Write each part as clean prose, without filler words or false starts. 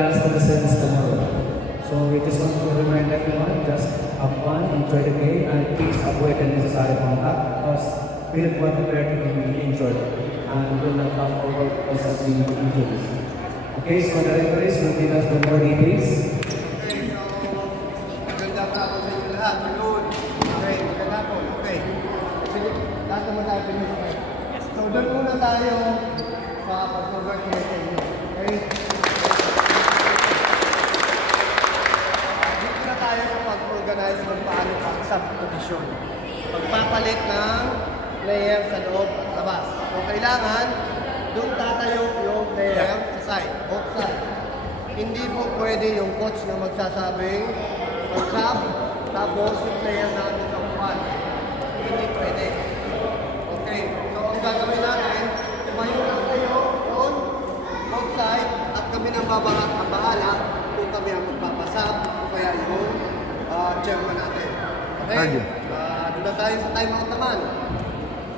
Last lessons tomorrow. So we just want to remind everyone, just have fun, enjoy the game, and please avoid unnecessary contact because we don't want the player to be injured and will not come over because of the injuries. Okay, so the referees will give us the more details. Okay, so maganda pa ako sa inyo lahat. Ngayon, okay, maganda po, okay. Sige, lahat naman tayo pinag-okay. So doon muna tayo sa pag-congratulate sa inyo. Okay? Tayo sa pag-organize kung paano ang subdivision. Pagpapalit ng player sa loob at labas. So kailangan, doon tatayo yung player sa side, both side. Hindi po pwede yung coach na magsasabing mag-sub, tapos yung player na doon sa upan. Hindi pwede. Okay, so ang gagawin natin, tumayo lang kayo doon, both side, at kami nang babahala kung kami ang magpapasab o kaya yung chairman natin. Okay? Doon na tayo sa timeout naman.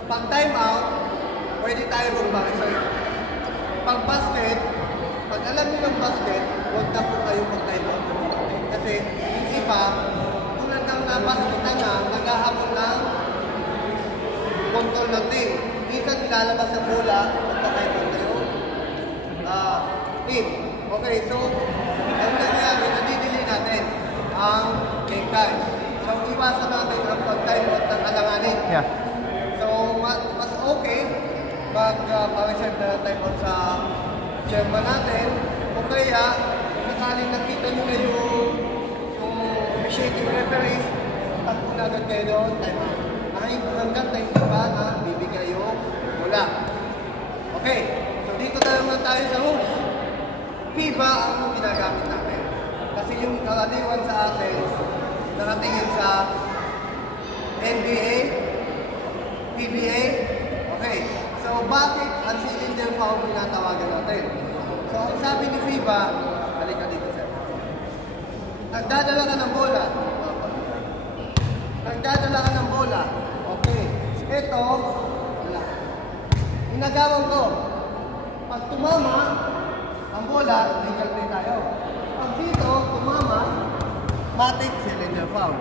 Pag timeout, pwede tayo mag-basket. Pag basket, pag alam nyo ng basket, huwag na po kayo mag-timeout. Kasi yung iba, tulad ng nabasketan na, naghahabol ng control ng team. Minsan nilalabas ang bola, magpa-timeout na yung team. Okay, so ang nangyari, nadidili natin ang game time. So, iwasan natin ang pag-timeout ng alanganin. Yeah. So, mas okay pag-reserve na timeout sa chairman natin. O kaya, sakaling nakita nyo na yung officiating referees, at kung agad kayo doon, timeout. Hanggang tayo pa na bibigay yung bola. Okay, so dito na naman tayo sa hoops. FIBA ang ginagamit natin. Kasi yung karaniwan sa atin, nakatingin sa NBA, PBA. Okay, so bakit ang cylinder foul pinatawagan natin? So ang sabi ni FIBA, halika dito sir. Nagdadala ka ng bola. Nagdadala ka ng bola. Okay, ito, wala. Inagawan ko. Pag tumama, ang bola, legal play tayo. Pag dito, tumama, matic cylinder foul.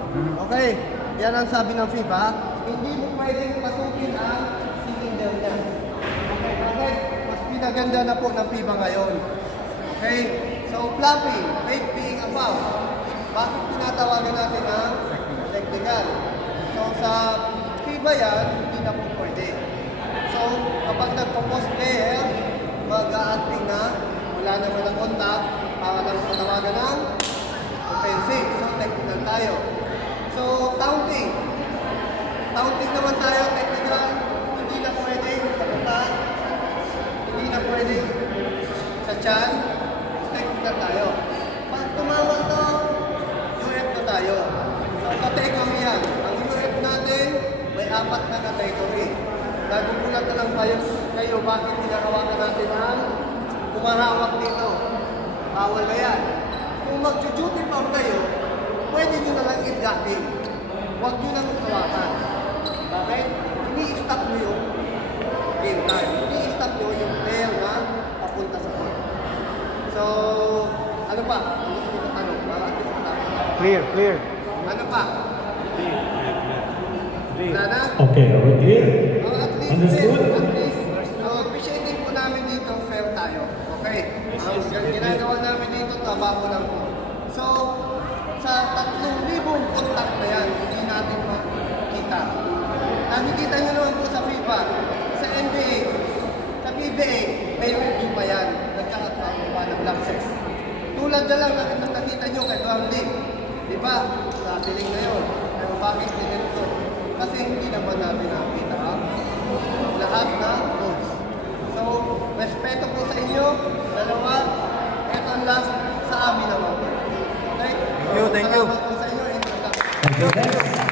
Okay? Yan ang sabi ng FIBA. Hindi mo pwedeng pasukin ang cylinder niya. Okay? Okay? Mas pinaganda na po ng FIBA ngayon. Okay? So, flopping, fake being a foul. Bakit tinatawagan natin ang technical? So, sa FIBA yan, hindi na po pwede. So, kapag nagpo-post player, mag-a-acting na wala naman ang contact, para lang panawagan ng offensive. So, technical tayo. So, counting. Counting naman tayo, technical. Hindi na pwede sa contact. Hindi na pwede sa chan. Technical tayo. Pag tumama to, UF na tayo. So, category yan. Ang UF natin, may 4 na category. Nagugulat na lang kayo bakit ginagawa natin ang kumarawak dito. Bawal na yan. Kung mag-duty foul kayo, pwede nyo na lang i-blocking. Huwag nyo lang tawakan. Bakit? Ini-stop nyo yung game time. Ini-stop nyo yung player na papunta sa court. So, ano pa? Ano? Clear, clear. Ano pa? Wala na? Okay, are we clear? Understood? At least, appreciating po namin dito, fair tayo. Okay? Ang ginagawa namin dito, trabaho lang po. So, sa 3,000 contact na yan, hindi natin makikita. Nakikita nyo naman po sa FIBA, sa NBA, sa PBA, may review pa yan. Nagkakataon pa ng lapses. Tulad na lang nakita nyo kay Brownlee. Diba? Sa piling na yun. Pero bakit ganito? Kasi hindi naman natin nakita lahat na goals. So, respeto po sa inyo. Dalawa, ito ang last sa amin naman. Okay? Thank you. Salamat po sa inyo. Thank you.